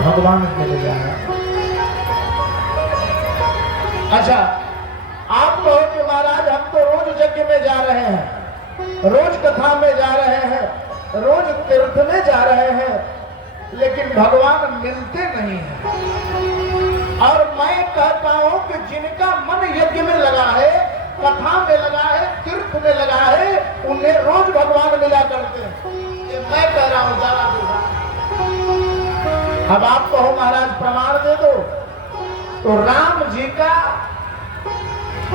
भगवान मिल जाए। अच्छा, आप कहो कि महाराज हम तो रोज यज्ञ में जा रहे हैं, रोज कथा में जा रहे हैं, रोज तीर्थ में जा रहे हैं, लेकिन भगवान मिलते नहीं हैं। और मैं कहता हूं कि जिनका मन यज्ञ में लगा है, कथा में लगा है, तीर्थ में लगा है, उन्हें रोज भगवान मिला करते हैं। ये मैं कह रहा हूं, जरा दूसरा। अब आप कहो महाराज प्रमाण दे दो, तो राम जी का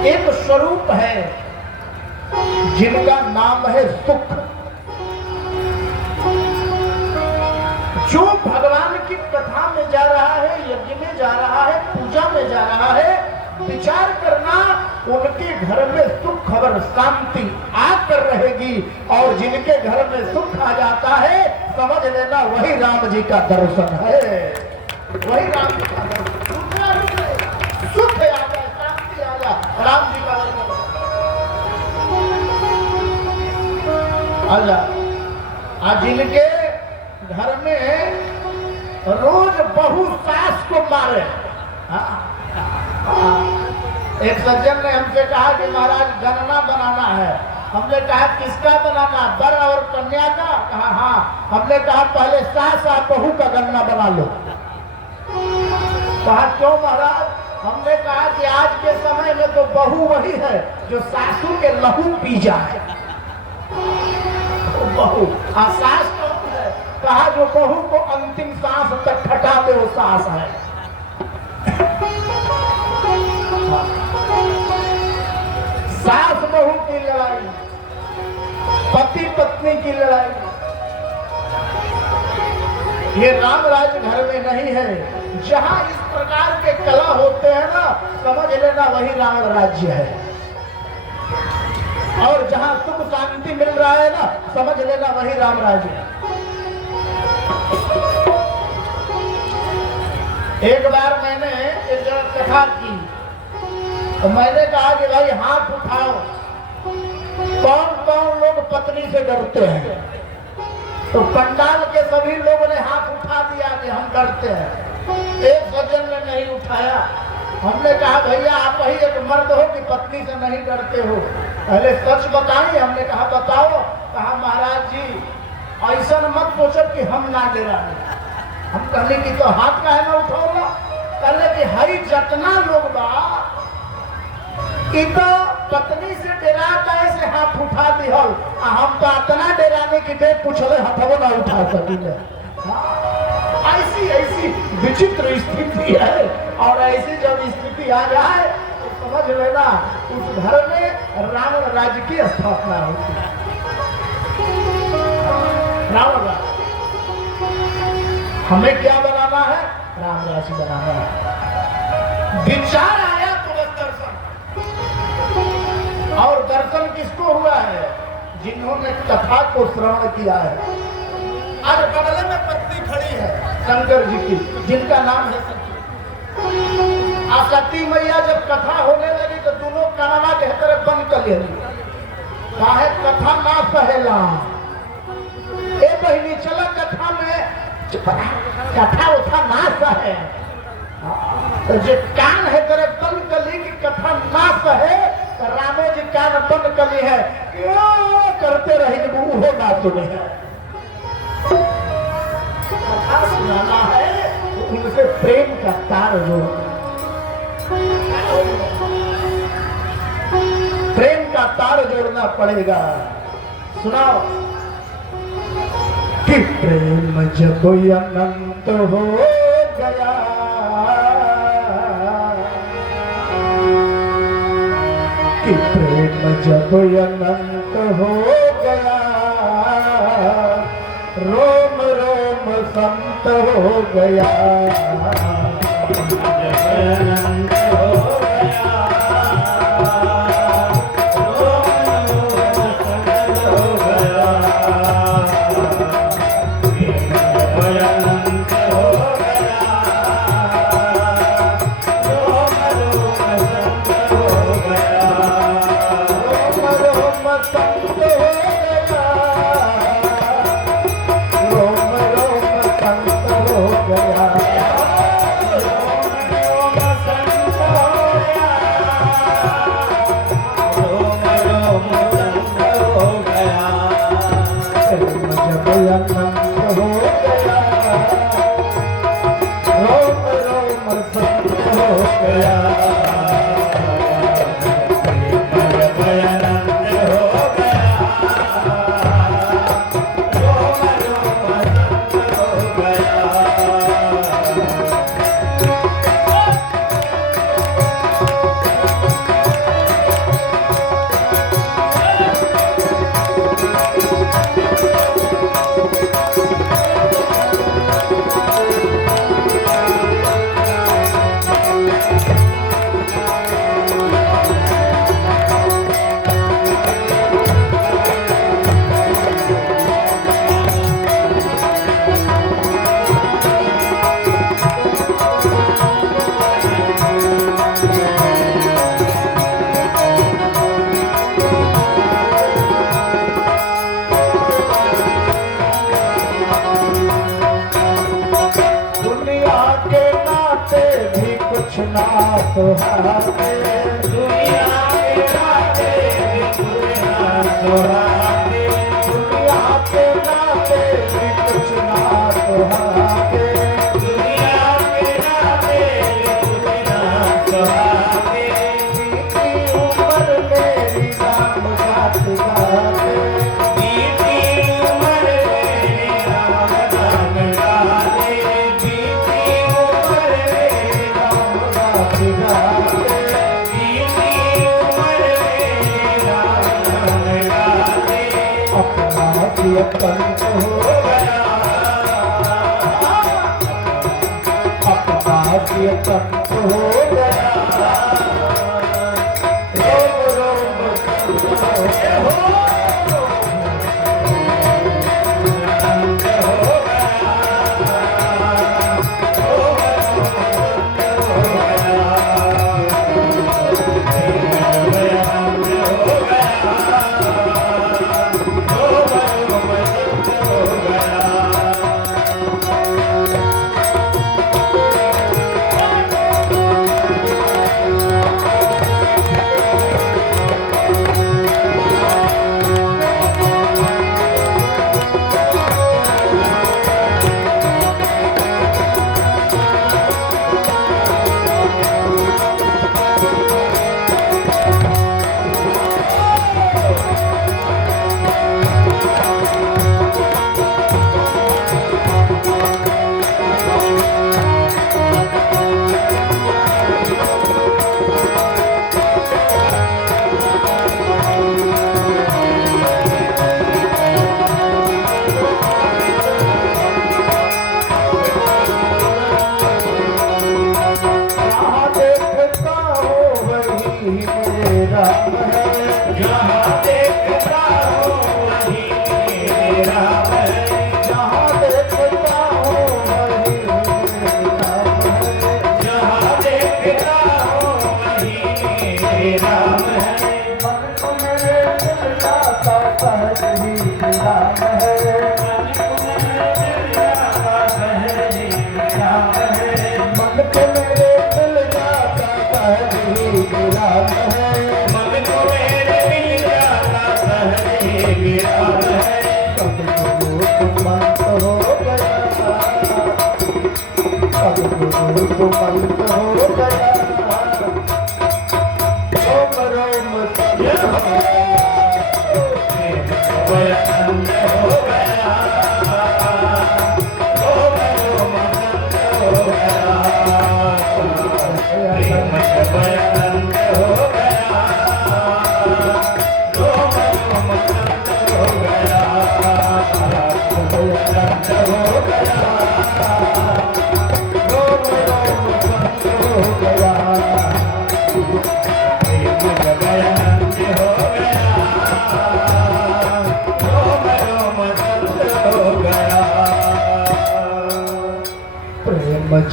एक स्वरूप है जिनका नाम है सुख। जो भगवान की कथा में जा रहा है, यज्ञ में जा रहा है, पूजा में जा रहा है, विचार करना उनके घर में सुख और शांति आकर रहेगी। और जिनके घर में सुख आ जाता है, समझ लेना वही राम जी का दर्शन है, वही राम जी का दर्शन। सुख आ जाए, शांति आ जाए, राम जी का दर्शन। अल्लाह आज जिनके घर में रोज बहू सास को मारे। एक सज्जन ने हमसे कहा कि महाराज गणना बनाना है। हमने कहा किसका बनाना, वर और कन्या का? कहा हाँ। हमने कहा पहले सास और बहू का गणना बना लो। कहा क्यों महाराज? हमने कहा कि आज के समय में तो बहू वही है जो सासू के लहू पी जाए। बहू सास कौन है? कहा जो बहू को अंतिम सांस तक खटा दे वो सास है। सास बहू की लड़ाई, पति पत्नी की लड़ाई, ये राम राज्य घर में नहीं है। जहां इस प्रकार के कला होते हैं ना, समझ लेना वही राम राज्य है। और जहां सुख शांति मिल रहा है ना, समझ लेना वही राम राज्य है। एक बार मैंने एक जगह कथा की, तो मैंने कहा कि भाई हाथ उठाओ, कौन कौन लोग पत्नी से डरते हैं? तो पंडाल के सभी लोगों ने हाथ उठा दिया कि हम डरते हैं। एक सज्जन ने नहीं उठाया। हमने कहा भैया आप ही एक मर्द हो कि पत्नी से नहीं डरते हो, पहले सच बताइए। हमने कहा बताओ। कहा महाराज जी ऐसा मत सोचो कि हम ना डरा। हम कहने की तो हाथ का है ना उठाओ। कहने की हरी जतना लोग बा कि तो पत्नी से डरा कैसे हाथ उठा दिहल, हम तो इतना डराने की दे पूछले हथवो ना उठा सकी। ऐसी ऐसी विचित्र स्थिति है। और ऐसी जब स्थिति आ जाए तो समझ लेना उस घर में राम राज्य की स्थापना होती है। राम राज्य हमें क्या बनाना है? राम राज्य बनाना है। विचार आया तो दर्शन। और दर्शन किसको हुआ है? जिन्होंने कथा को श्रवण किया है। आज बगल में पत्नी खड़ी है शंकर जी की, जिनका नाम है सती। सती मैया जब कथा होने लगी तो दोनों कानवा के तरफ बंद कर लेंगे। काहे कथा ना सहेला? ए बहिनी चला कथा में, कथा उठा ना सहे। तो जो कान है तेरे बंद कर ली कि कथा ना सहे, तो रामो जी कान बंद कर ली है, क्यों करते रहे वो ना सुने। कथा सुनाना है तो उनसे प्रेम का तार जोड़ो, प्रेम का तार जोड़ना पड़ेगा। सुनाओ कि प्रेम जब अनंत हो गया, कि प्रेम जब अनंत हो गया, रोम रोम संत हो गया। अनंत हो गया, रोम रोम संत हो गया। गया, कुछ ना तो हाथे, दुनिया के नाते भी कुछ ना तो हाथे, दुनिया के नाते भी कुछ ना तो हाथे, दुनिया के नाते भी कुछ ना तो हाथे, बीती उम्र मेरी राम गात गाते, बीती उम्र मेरी राम गात गाते, बीती उम्र मेरी राम गात गाते, बीती उम्र मेरी राम गात गाते, अपना अपन हो गया, अपना अपन हो गया, रोम रोम हो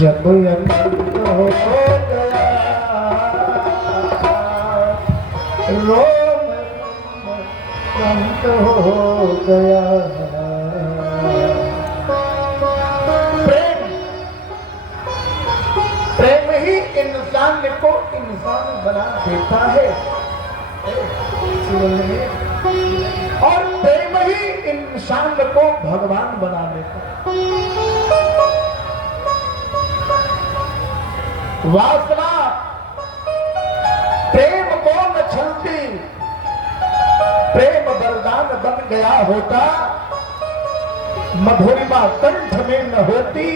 जब अनंत हो गया रोम अंत हो गया। प्रेम ही इंसान को इंसान बना देता है और प्रेम ही इंसान को भगवान बना देता है। वासना बन गया होता, मधुरिमा कंठ में न होती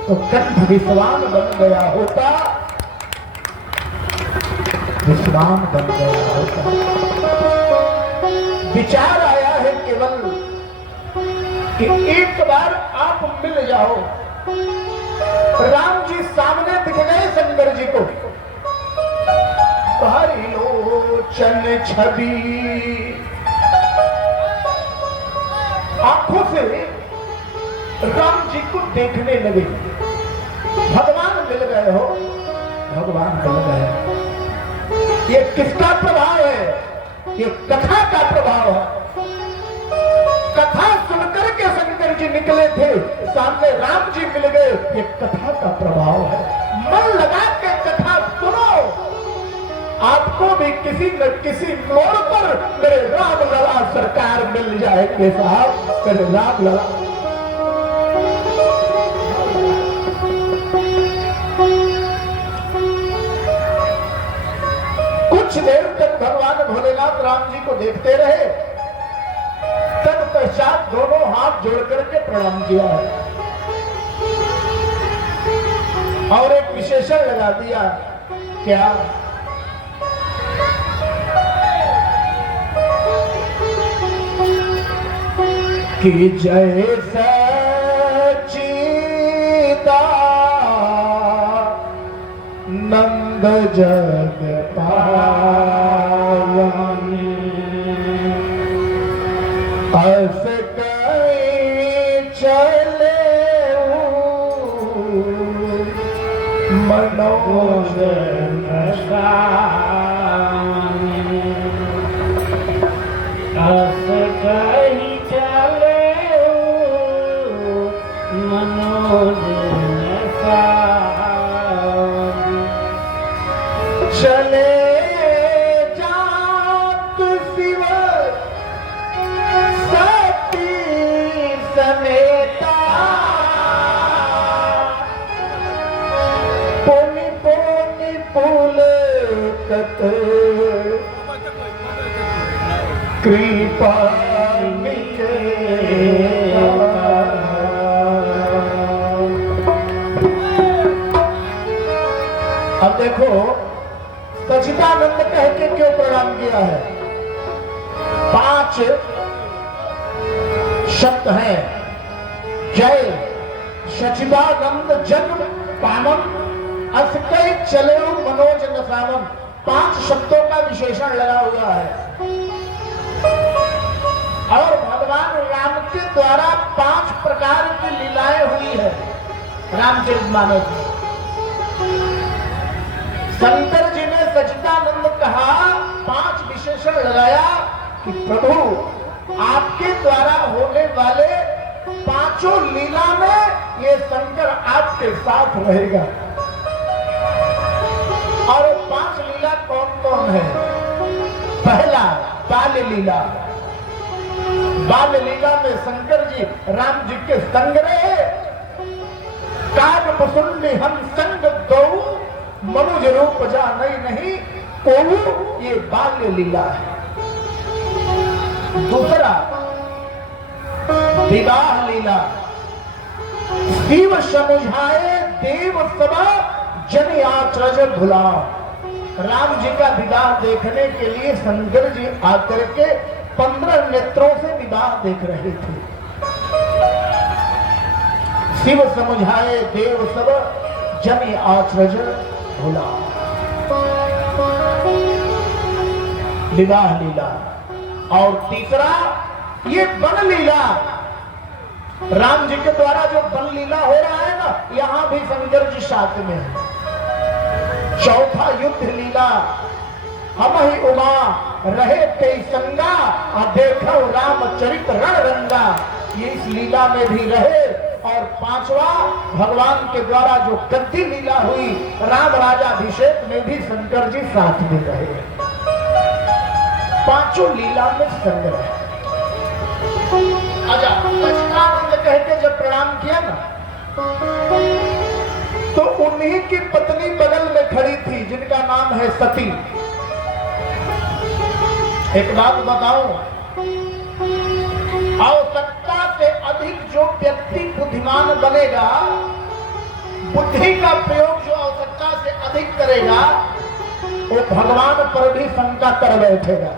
तो कंठ विश्वान बन गया होता, विश्वान बन गया होता। विचार आया है केवल कि एक बार आप मिल जाओ। राम जी सामने दिख गए शंकर जी को, भारी लोचन छवि, आंखों से राम जी को देखने लगे। भगवान मिल गए हो, भगवान मिल गए। ये किसका प्रभाव है? ये कथा का प्रभाव है। कथा सुनकर के शंकर जी निकले थे, सामने राम जी मिल गए, ये कथा का प्रभाव है। मन लगा के कथा सुनो, आपको भी किसी न किसी मोड़ पर मेरे राम लला सरकार मिल जाएंगे साहब, मेरे राम लला। कुछ देर तक भगवान भोलेनाथ राम जी को देखते रहे, तत्पश्चात दोनों हाथ जोड़ करके प्रणाम किया है और एक विशेषण लगा दिया। क्या? कि जय सच्चिदानंद जग पावन, अस कहीं चले मनोज अस कहीं चले मनोज चले जात शिव सती समेता, पुनि पुनि पुलकत कृपा अब देखो सच्चिदानंद कह के क्यों प्रणाम किया है? 5 शब्द हैं। जय सच्चिदानंद जन्म पावन, असकई चले मनोज नसावन। 5 शब्दों का विशेषण लगा हुआ है और भगवान राम के द्वारा 5 प्रकार की लीलाएं हुई है रामचरितमानस में। शंकर जी ने सच्चिदानंद कहा, 5 विशेषण लगाया कि प्रभु आपके द्वारा होने वाले 5 लीला में ये शंकर आपके साथ रहेगा। और 5 लीला कौन कौन है? पहला बाल लीला। बाल लीला में शंकर जी राम जी के संग रहे। काग बसुंडी हम संग दो, मनुज रूप जाने नहीं को, ये बाल्य लीला है। दूसरा विवाह लीला। शिव समुझाए देव सभा जन आचरज भुला। राम जी का विवाह देखने के लिए शंकर जी आकर के 15 नेत्रों से विवाह देख रहे थे। शिव समुझाए देव सब जन आचरज भुला, विवाह लीला। और तीसरा ये वन लीला। राम जी के द्वारा जो वन लीला हो रहा है ना, यहां भी शंकर जी साथ में है। चौथा युद्ध लीला। हम ही उमा रहे कई संगा, देखो रामचरित रण रंगा। ये इस लीला में भी रहे। और 5वां भगवान के द्वारा जो गद्दी लीला हुई राम राजाभिषेक में भी शंकर जी साथ में रहे। 5 लीला में संग्रह। अच्छा, सच्चिदानंद कहते जब प्रणाम किया ना, तो उन्हीं की पत्नी बगल में खड़ी थी जिनका नाम है सती। एक बात बताओ, आवश्यकता से अधिक जो व्यक्ति बुद्धिमान बनेगा, बुद्धि का प्रयोग जो आवश्यकता से अधिक करेगा, वो भगवान पर भी शंका कर बैठेगा।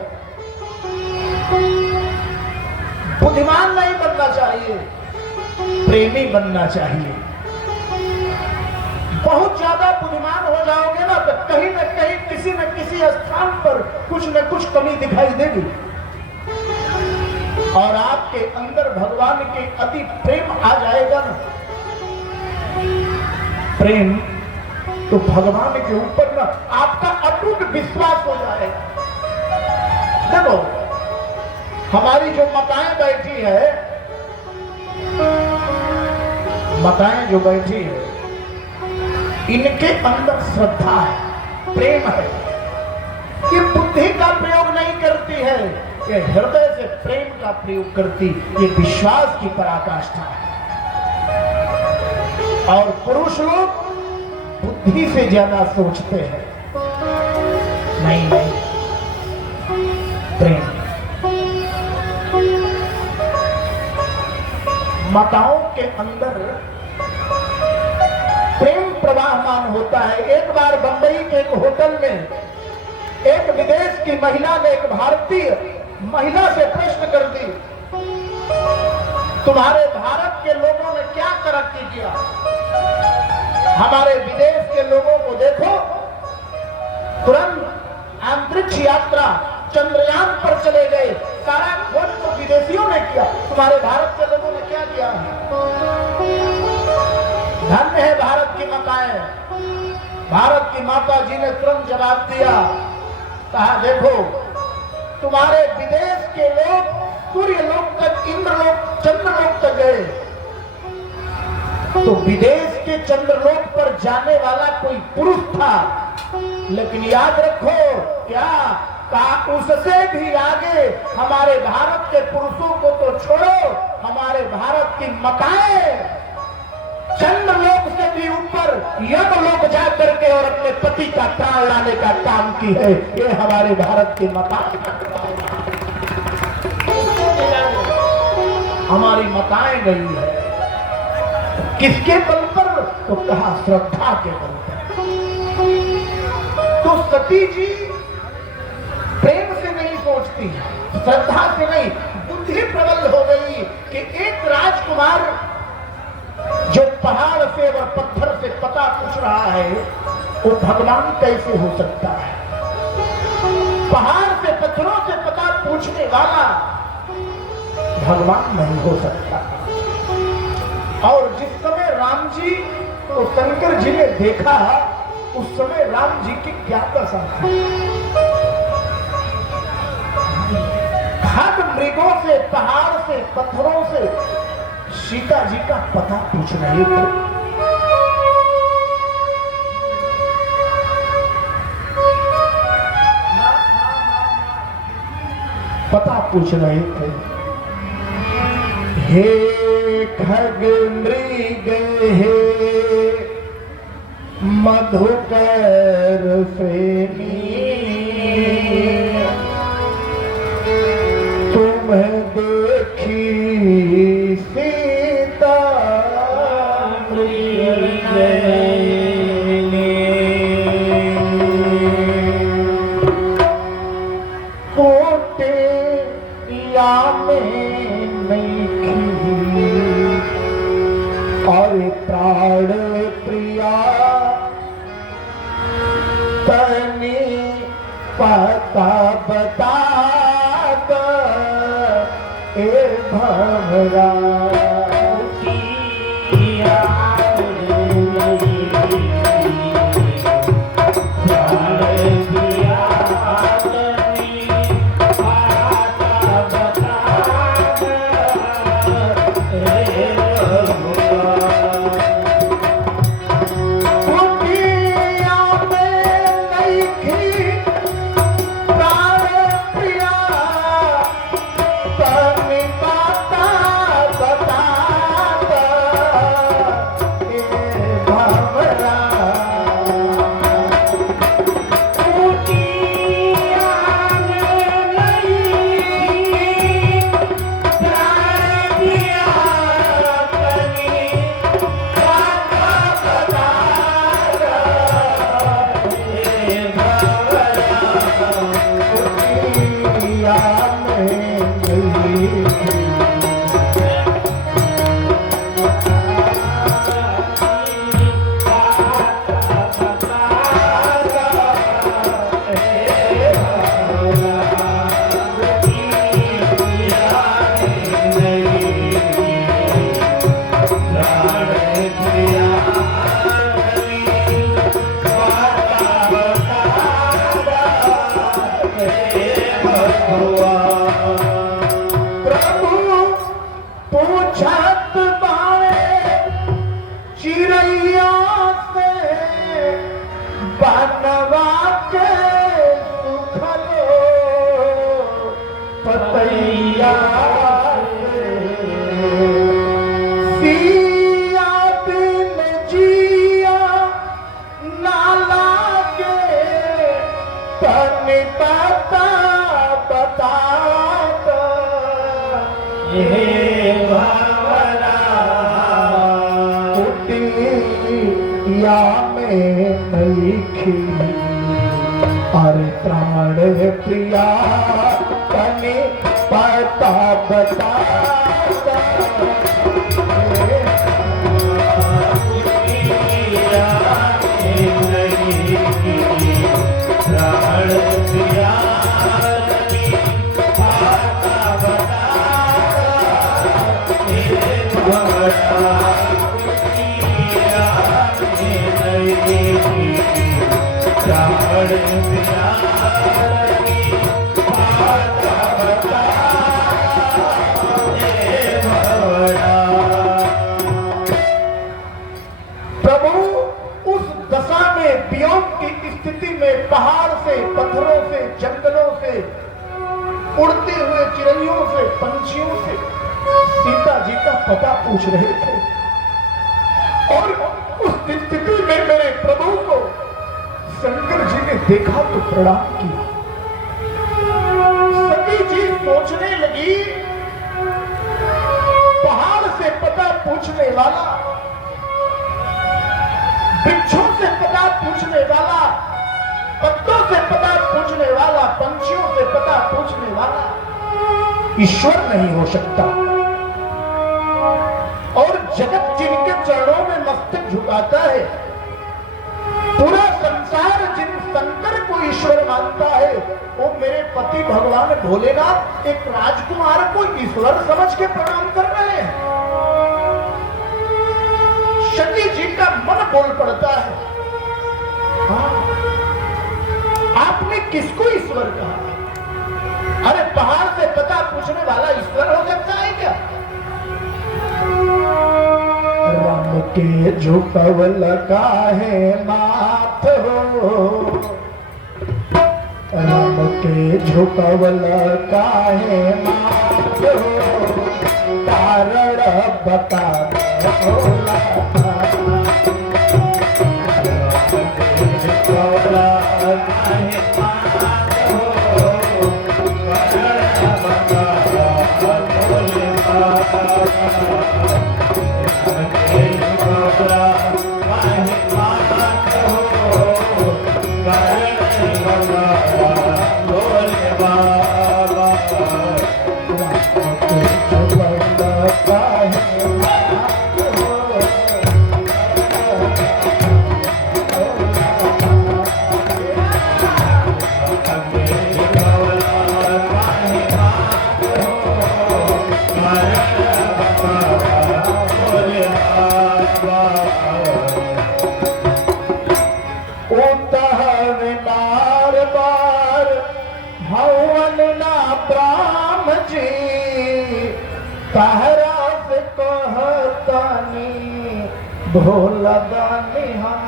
बुद्धिमान नहीं बनना चाहिए, प्रेमी बनना चाहिए। बहुत ज्यादा बुद्धिमान हो जाओगे ना तो कहीं न कहीं किसी न किसी स्थान पर कुछ न कुछ कमी दिखाई देगी, और आपके अंदर भगवान के अति प्रेम आ जाएगा ना, प्रेम तो भगवान के ऊपर ना आपका अटूट विश्वास हो जाएगा। देखो, हमारी जो माताएं बैठी है, माताएं जो बैठी है, इनके अंदर श्रद्धा है, प्रेम है। ये बुद्धि का प्रयोग नहीं करती है, ये हृदय से प्रेम का प्रयोग करती, ये विश्वास की पराकाष्ठा है। और पुरुष लोग बुद्धि से ज्यादा सोचते हैं, नहीं नहीं, प्रेम। माताओं के अंदर प्रेम प्रवाहमान होता है। एक बार बंबई के एक होटल में एक विदेश की महिला ने एक भारतीय महिला से प्रश्न कर दी, तुम्हारे भारत के लोगों ने क्या तरक्की किया? हमारे विदेश के लोगों को देखो, तुरंत अंतरिक्ष यात्रा, चंद्रयान पर चले गए, सारा खोज तो विदेशियों ने किया, तुम्हारे भारत के लोगों ने क्या किया? धन्य है भारत की माताएं। भारत की माता जी ने तुरंत जवाब दिया, कहा देखो, तुम्हारे विदेश के लोग सूर्य लोक तक, इंद्र लोक, चंद्र लोक तक गए, तो विदेश के चंद्रलोक पर जाने वाला कोई पुरुष था, लेकिन याद रखो क्या कहा, उससे भी आगे हमारे भारत के पुरुषों को तो छोड़ो, हमारे भारत की माताएं चंद्रलोक से भी ऊपर यमलोक जा करके और अपने पति का प्राण लाने का काम की है। ये हमारे भारत की माताएं, हमारी माताएं गई है। किसके बल पर? तो कहा श्रद्धा के बल पर। तो सती जी प्रेम से नहीं सोचती, श्रद्धा से नहीं, बुद्धि प्रबल हो गई कि एक राजकुमार जो पहाड़ से और पत्थर से पता पूछ रहा है, वो भगवान कैसे हो सकता है? पहाड़ से, पत्थरों से पता पूछने वाला भगवान नहीं हो सकता। और जिस समय राम जी तो शंकर जी ने देखा, उस समय राम जी की क्या दशा थी? खग मृगों से, पहाड़ से, पत्थरों से सीता जी का पता पूछ रहे थे। पता पूछ रहे थे, हे खग मृग हे मधुकर प्रेमी, तुम्हें देखी सीता कोटे या में नहीं और प्राण प्रिया तनी पता बता ए भवरा हे भंवरा कुटिया में नईखी अरे प्राण प्रिया तने पता बता पहाड़ से, पत्थरों से, जंगलों से, उड़ते हुए चिड़ियों से, पंछियों से सीता जी का पता पूछ रहे थे। और उस स्थिति में मेरे प्रभु को शंकर जी ने देखा तो प्रणाम किया। सती जी सोचने लगी, पहाड़ से पता पूछने वाला, वृक्षों से पता पूछने वाला, पत्तों से पता पूछने वाला, पंछियों से पता पूछने वाला ईश्वर नहीं हो सकता। और जगत जिनके चरणों में मस्तक झुकाता है, पूरा संसार जिन शंकर को ईश्वर मानता है, वो मेरे पति भगवान भोलेनाथ एक राजकुमार को ईश्वर समझ के प्रणाम कर रहे हैं। सती जी का मन बोल पड़ता है, हाँ, आपने किसको ईश्वर कहा? अरे पहाड़ से पता पूछने वाला ईश्वर हो सकता है क्या? राम के झुकवल काहे माथ हो, राम के झुकवल काहे माथ हो, कारण बता भोला। भोला दानी हम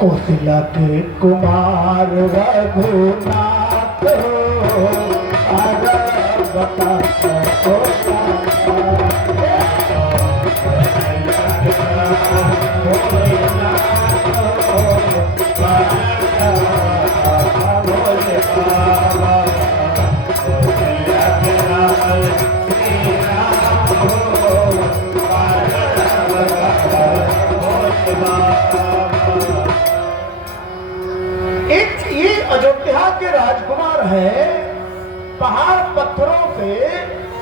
कौशल्या के कुमार रघुनाथ हो, बता एक ये अयोध्या के राजकुमार है, पहाड़ पत्थरों से,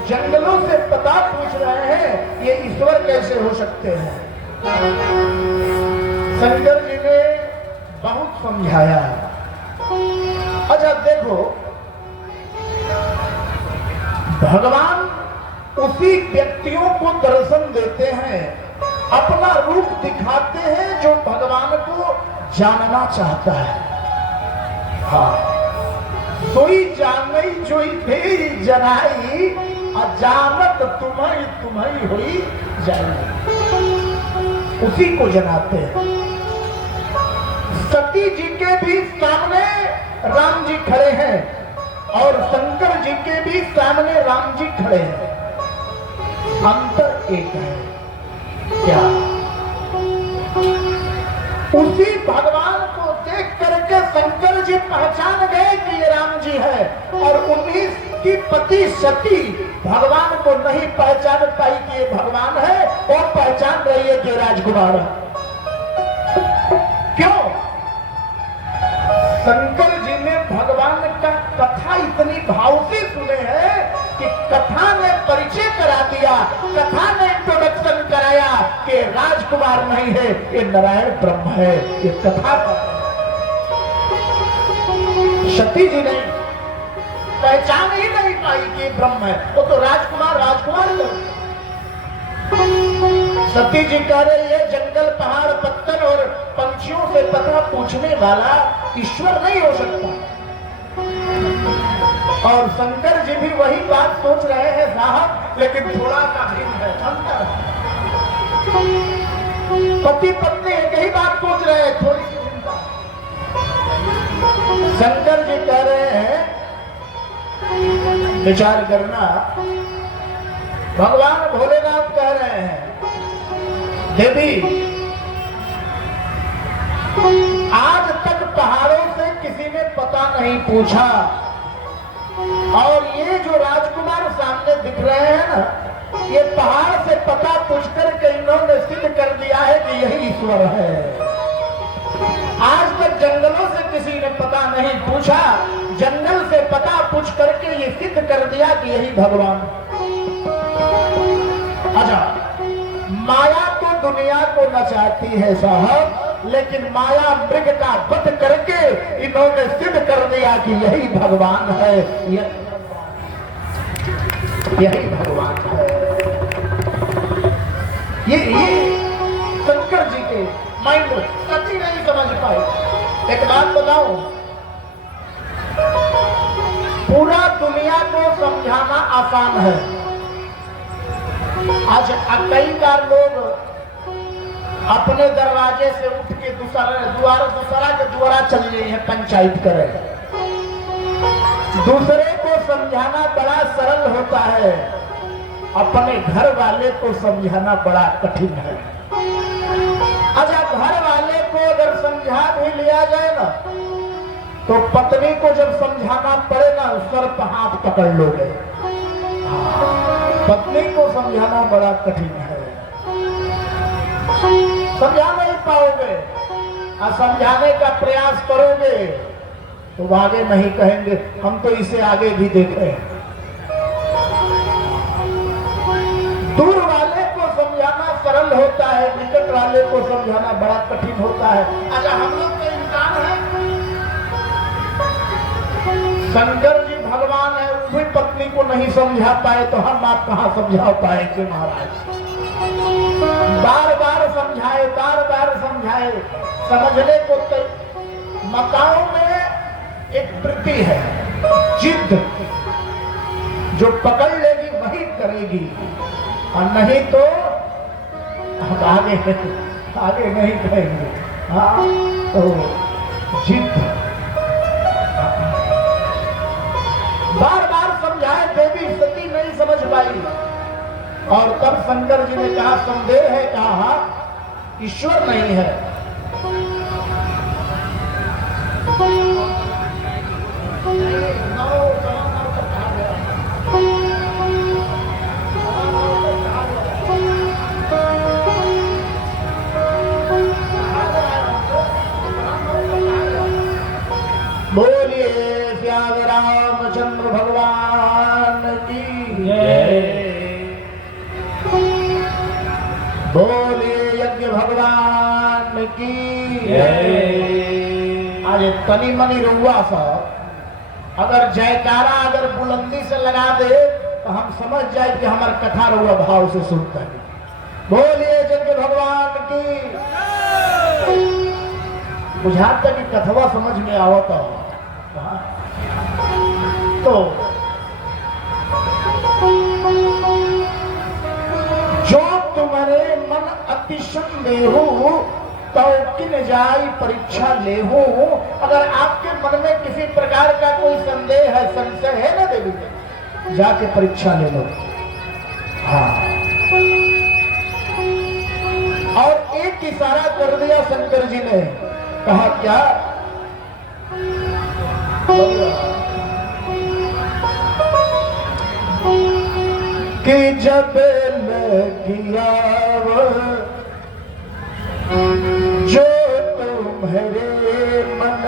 जंगलों से पता पूछ रहे हैं, ये ईश्वर कैसे हो सकते हैं? शंकर जी ने बहुत समझाया। अच्छा देखो, भगवान उसी व्यक्तियों को दर्शन देते हैं, अपना रूप दिखाते हैं जो भगवान को जानना चाहता है। हाँ, सोई जानई जोई फेरी जनाई, अजानत तुम्हारी तुम्हारी हुई जाई, उसी को जनाते हैं। सती जी के भी सामने राम जी खड़े हैं और शंकर जी के भी सामने राम जी खड़े हैं, अंतर एक है। क्या? उसी भगवान देख करके शंकर जी पहचान गए कि ये राम जी है, और उन्हीं उसकी पति सती भगवान को नहीं पहचान पाई कि ये भगवान है, और पहचान रही है कि राजकुमार है। क्यों? शंकर जी ने भगवान का कथा इतनी भाव से सुने हैं कि कथा ने परिचय करा दिया, कथा ने इंट्रोडक्शन कराया कि राजकुमार नहीं है, ये नारायण ब्रह्म है। ये कथा सती जी नहीं पहचान ही नहीं पाई कि ब्रह्म है, वो तो राजकुमार राजकुमार है। सती जी कह रहे ये जंगल पहाड़ पत्थर और पंछियों से पता पूछने वाला ईश्वर नहीं हो सकता। और शंकर जी भी वही बात सोच रहे हैं साहब, लेकिन थोड़ा सा भिन्न है, अंतर। पति पत्नी एक ही बात सोच रहे हैं, थोड़ी सी भिन्नता। शंकर जी कह रहे हैं विचार करना, भगवान भोलेनाथ कह रहे हैं देवी आज तक पहाड़ों से किसी ने पता नहीं पूछा, और ये जो राजकुमार सामने दिख रहे हैं ना, ये पहाड़ से पता पूछकर के इन्होंने सिद्ध कर दिया है कि यही ईश्वर है। आज तक जंगलों से किसी ने पता नहीं पूछा, जंगल से पता पूछ करके ये सिद्ध कर दिया कि यही भगवान। अच्छा, माया तो दुनिया को नचाती है साहब, लेकिन माया मृग का वध करके इन्होंने सिद्ध कर दिया कि यही भगवान है, यही भगवान है। ये शंकर जी के माइंड में सती नहीं समझ पाई। एक बात बताओ, पूरा दुनिया को समझाना आसान है। आज कई बार लोग अपने दरवाजे से उठ के दूसरा के द्वारा चल रहे हैं पंचायत करें। दूसरे को समझाना बड़ा सरल होता है, अपने घर वाले को समझाना बड़ा कठिन है। अच्छा, घर वाले को अगर समझा भी लिया जाए ना, तो पत्नी को जब समझाना पड़े ना, सर पर हाथ पकड़ लोगे। पत्नी को समझाना बड़ा कठिन है, समझा नहीं पाओगे। और समझाने का प्रयास करोगे तो आगे नहीं कहेंगे, हम तो इसे आगे भी देखे। दूर वाले को समझाना सरल होता है, निकट वाले को समझाना बड़ा कठिन होता है। अच्छा, हम लोग तो इंसान हैं, शंकर जी भगवान है, वो भी पत्नी को नहीं समझा पाए, तो हम आप कहां समझा पाएंगे महाराज। बार बार समझाए, बार बार समझाए, समझने को तो मकाओं में एक वृत्ति है, जिद, जो पकड़ लेगी वही करेगी, और नहीं तो हम आगे नहीं करेंगे। हाँ, तो जिद। बार बार समझाए, देवी सती नहीं समझ पाई, और तब शंकर जी ने कहा संदेह है, कहा ईश्वर नहीं है। बोलिए श्याम रामचंद्र भगवान की जय। बोलिए यज्ञ भगवान की जय। आज तनी मनी रुआ सा अगर जयकारा अगर बुलंदी से लगा दे तो हम समझ जाए कि हमारा कथा रुआ भाव से सुनता है। बोलिए यज्ञ भगवान की। बुझाता कि कथवा समझ में आवता हो तो जो तुम्हारे मन अतिशय लेहू तो किन जाई परीक्षा लेहू। अगर आपके मन में किसी प्रकार का कोई संदेह है, संशय है ना देवी, जाके परीक्षा ले लो। हाँ, और एक इशारा कर दिया शंकर जी ने, कहा क्या? कि जब लगिया जो तुम्हारे मन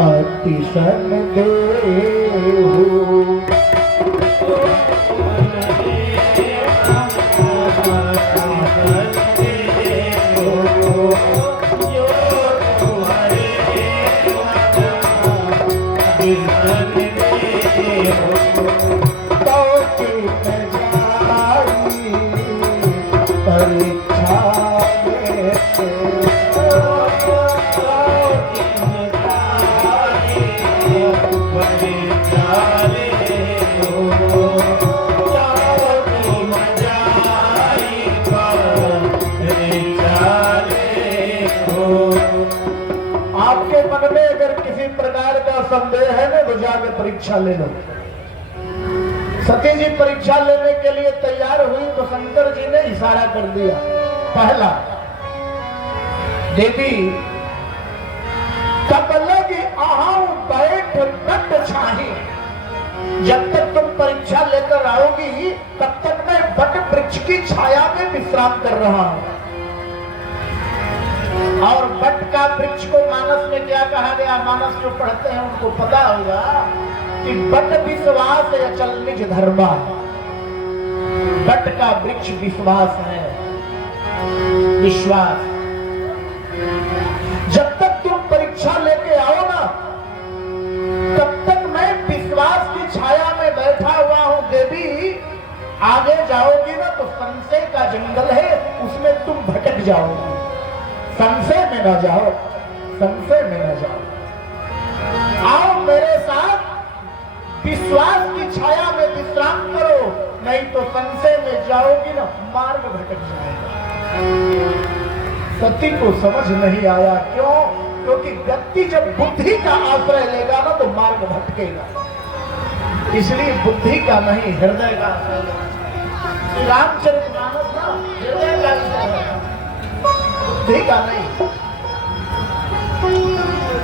अतिशन दे आपके मन में अगर किसी प्रकार का संदेह है ना तो जाकर परीक्षा ले लो। सती जी परीक्षा लेने के लिए तैयार हुई तो शंकर जी ने इशारा कर दिया। पहला, देवी कब लगी आहाऊ बैठ कट छाही, जब तक तुम परीक्षा लेकर आओगी तब तक मैं बट वृक्ष की छाया में विश्राम कर रहा हूं। और बट का वृक्ष को मानस में क्या कहा गया, मानस जो पढ़ते हैं उनको पता होगा कि बट विश्वास या चल निज धर्मा। बट का वृक्ष विश्वास है, विश्वास। जब तक तुम परीक्षा लेके आओ ना तब तक मैं विश्वास की छाया में बैठा हुआ हूं देवी। आगे जाओगी ना तो संशय का जंगल है, उसमें तुम भटक जाओगी। संशय में न जाओ, संशय में न जाओ। आओ मेरे साथ, विश्वास की छाया में विश्राम करो, नहीं तो संशय में जाओगी ना मार्ग भटक जाएगा। सती को समझ नहीं आया, क्यों? क्योंकि व्यक्ति जब बुद्धि का आश्रय लेगा ना तो मार्ग भटकेगा। इसलिए बुद्धि का नहीं हृदय का आश्रय लेना। रामचरितमानस ना हृदय का आश्रय है, बुद्धि का नहीं।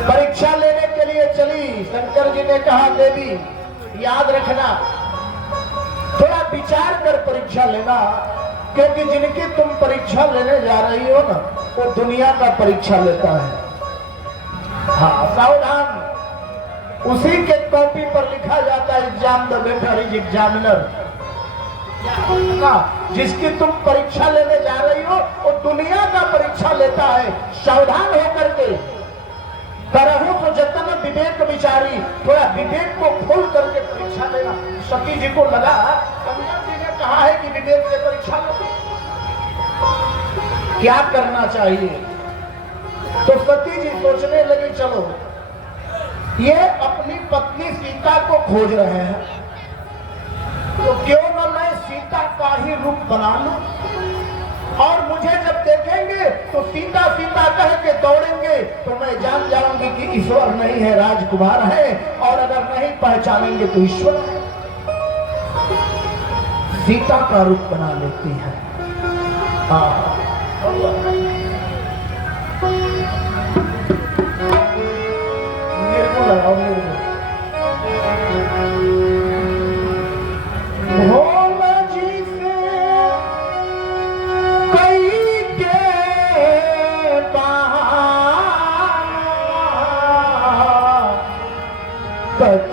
परीक्षा लेने के लिए चली, शंकर जी ने कहा देवी याद रखना, थोड़ा विचार कर परीक्षा लेना, क्योंकि जिनकी तुम परीक्षा लेने जा रही हो ना वो दुनिया का परीक्षा लेता है। हाँ सावधान, उसी के कॉपी पर लिखा जाता है exam the better is examiner. जिसकी तुम परीक्षा लेने जा रही हो वो दुनिया का परीक्षा लेता है। सावधान होकर के करहु तो जतन विवेक विचारी, थोड़ा विवेक को खोल करके परीक्षा लेना। सती जी को लगा शंकर जी ने कहा है कि विवेक से परीक्षा लो, क्या करना चाहिए? तो सती जी सोचने लगी चलो ये अपनी पत्नी सीता को खोज रहे हैं तो क्यों ना मैं सीता का ही रूप बना लूं, और मुझे जब देखेंगे तो सीता सीता कह के दौड़ेंगे तो मैं जान जाऊंगी कि ईश्वर नहीं है, राजकुमार है, और अगर नहीं पहचानेंगे तो ईश्वर है। सीता का रूप बना लेती है। निर्गुण लगाओ, निर्गुण।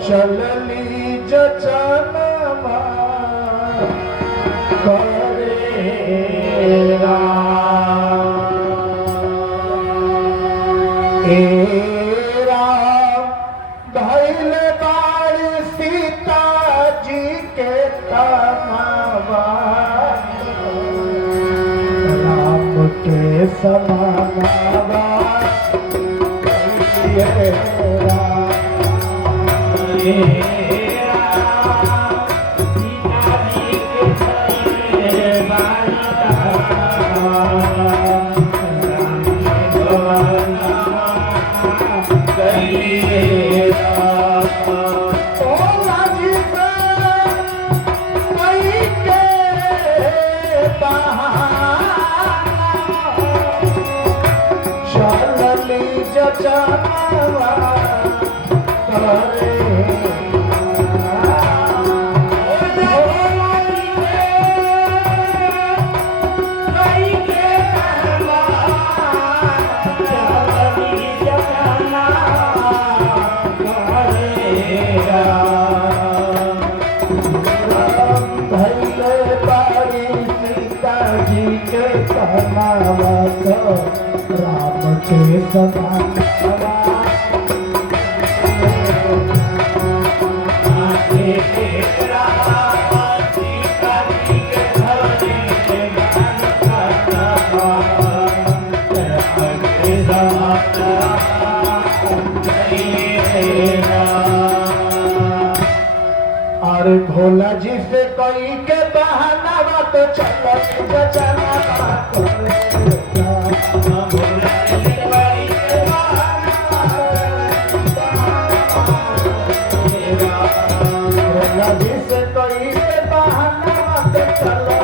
चलली जचनमा करे राम धैल बाड़ी सीता जी के तनवा, राम के समानवा राम के समान अरे भोला जी से कोई के बहाना तो चलो भोला जी से कोई के बहाना तो चलो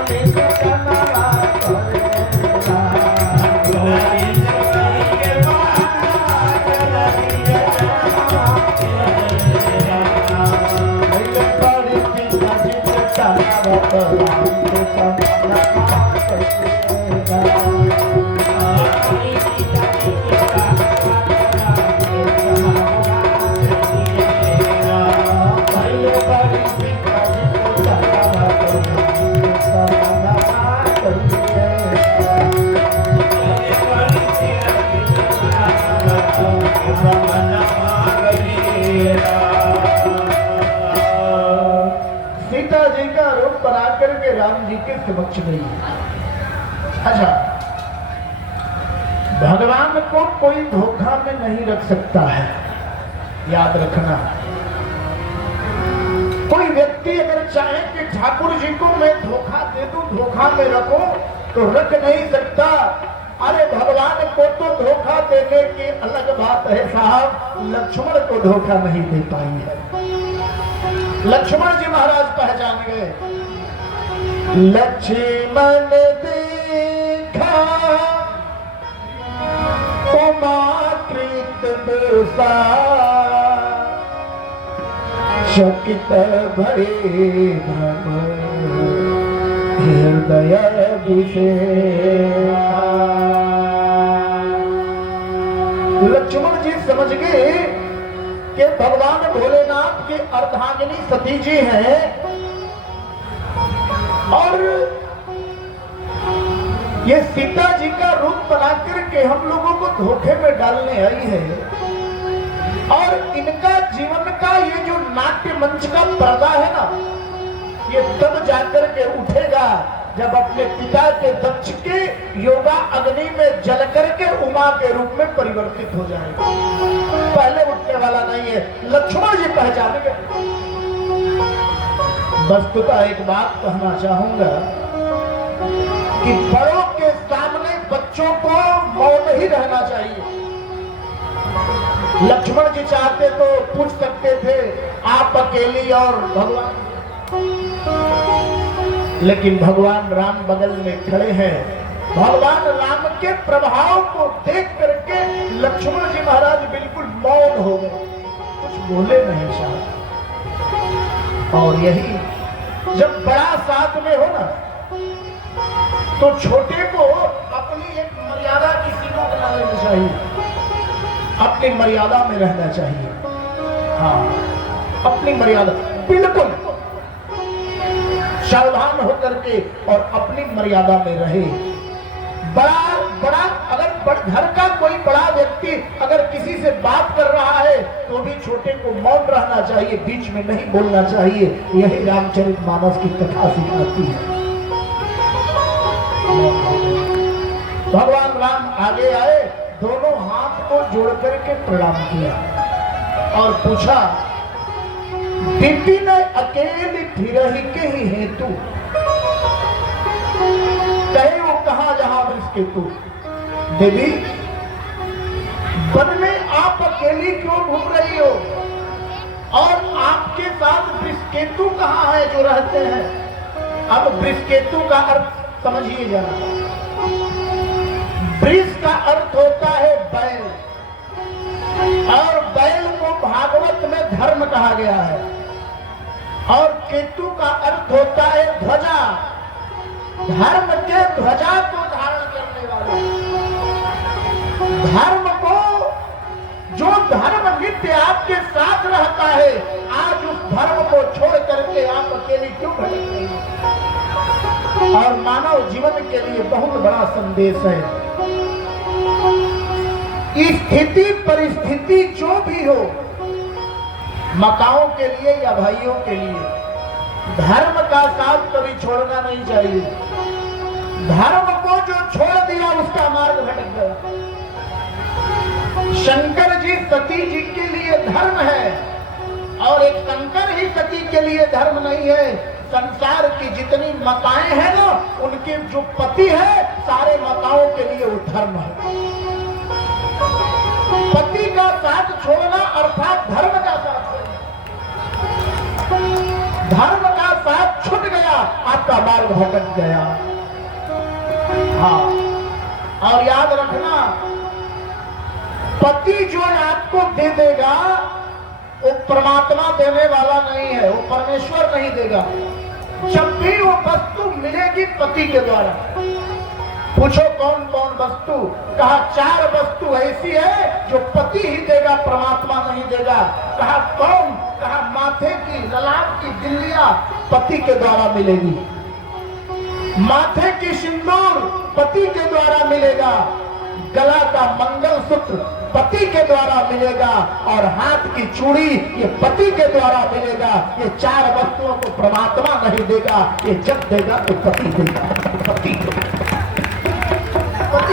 सीता जी का रूप बना करके राम जी के समक्ष गई। अच्छा, भगवान को कोई धोखा में नहीं रख सकता है, याद रखना। कोई व्यक्ति अगर चाहे कि ठाकुर जी को मैं धोखा दे दूं, धोखा में रखूं, तो रख नहीं सकता। अरे भगवान को तो धोखा देने की अलग बात है साहब, लक्ष्मण को धोखा नहीं दे पाई है। लक्ष्मण जी महाराज पहचान गए। लक्ष्मण देखा उमाकृत बेसा, चकित भरे भ्रम हृदय विषेका। लक्ष्मण जी समझ गए कि भगवान भोलेनाथ की अर्धांगिनी सती जी हैं और ये सीता जी का रूप बना करके हम लोगों को धोखे में डालने आई है। और इनका जीवन का ये जो नाट्य मंच का पर्दा है ना, ये तब जाकर के उठेगा जब अपने पिता के दक्ष के योगा अग्नि में जल करके उमा के रूप में परिवर्तित हो जाएगा। पहले उठने वाला नहीं है। लक्ष्मण जी पहचान गए। वस्तुतः एक बात कहना चाहूंगा कि बड़ों के सामने बच्चों को मौन ही रहना चाहिए। लक्ष्मण जी चाहते तो पूछ सकते थे आप अकेली और भगवान, लेकिन भगवान राम बगल में खड़े हैं। भगवान राम के प्रभाव को देख करके लक्ष्मण जी महाराज बिल्कुल मौन हो गए, कुछ बोले नहीं साहब। और यही जब बड़ा साथ में हो ना, तो छोटे को अपनी एक मर्यादा की सीमा बना लेनी चाहिए, अपनी मर्यादा में रहना चाहिए। हाँ, अपनी मर्यादा बिल्कुल सावधान होकर के और अपनी मर्यादा में रहे। बड़ा अगर घर का कोई बड़ा व्यक्ति अगर किसी से बात कर रहा है तो भी छोटे को मौन रहना चाहिए, बीच में नहीं बोलना चाहिए। यही रामचरितमानस की कथा सिखाती है। भगवान राम आगे आए, दोनों हाथ को जोड़ करके प्रणाम किया और पूछा, विपिन अकेले फिरहि के ही हेतु, कहे वो कहा जहां वृषकेतु। देवी, वन में आप अकेली क्यों घूम रही हो और आपके साथ वृषकेतु कहाँ है जो रहते हैं? अब वृषकेतु का अर्थ समझिए जरा। वृष का अर्थ होता है बैल, और बैल को भागवत में धर्म कहा गया है। और केतु का अर्थ होता है ध्वजा, धर्म के ध्वजा को धारण करने वाला। धर्म को, जो धर्म नित्य आपके साथ रहता है, आज उस धर्म को छोड़ करके आप अकेले क्यों भटक रहे हैं? और मानव जीवन के लिए बहुत बड़ा संदेश है। स्थिति परिस्थिति जो भी हो, माताओं के लिए या भाइयों के लिए, धर्म का साथ कभी छोड़ना नहीं चाहिए। धर्म को जो छोड़ दिया उसका मार्ग भटक गया। शंकर जी सती जी के लिए धर्म है, और एक शंकर ही सती के लिए धर्म नहीं है। संसार की जितनी माताएं हैं ना, उनके जो पति है सारे माताओं के लिए वो धर्म है। पति का साथ छोड़ना अर्थात धर्म का साथ छोड़ना। धर्म का साथ छूट गया, आपका मार्ग भटक गया। हाँ, और याद रखना, पति जो आपको दे देगा वो परमात्मा देने वाला नहीं है, वो परमेश्वर नहीं देगा। जब भी वो वस्तु मिलेगी पति के द्वारा, पूछो कौन कौन वस्तु, कहा 4 वस्तु ऐसी है जो पति ही देगा, परमात्मा नहीं देगा। कहा कौन, कहा माथे की ललाट की बिंदिया पति के द्वारा मिलेगी, माथे की सिंदूर पति के द्वारा मिलेगा, गला का मंगलसूत्र पति के द्वारा मिलेगा, और हाथ की चूड़ी ये पति के द्वारा मिलेगा। ये 4 वस्तुओं को परमात्मा नहीं देगा, ये जब देगा तो पति देगा, पति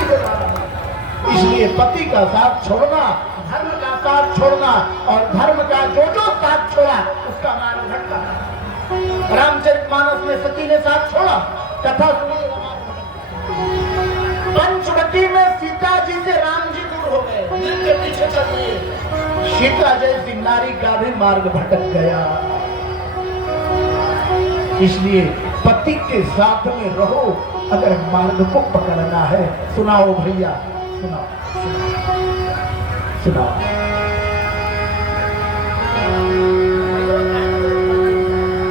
के द्वारा। इसलिए पति का साथ छोड़ना, धर्म का साथ छोड़ना, और धर्म का जो जो साथ छोड़ा उसका मार्ग भटका। रामचरितमानस में सती ने साथ छोड़ा, कथा सुनिए। पंचवटी में सीता जी से राम जी दूर हो गए, जिनके पीछे चल दिए। सीता जैसी नारी का भी मार्ग भटक गया। इसलिए पति के साथ में रहो अगर मार्ग को पकड़ना है। सुनाओ भैया, सुनाओ, सुनाओ, सुनाओ।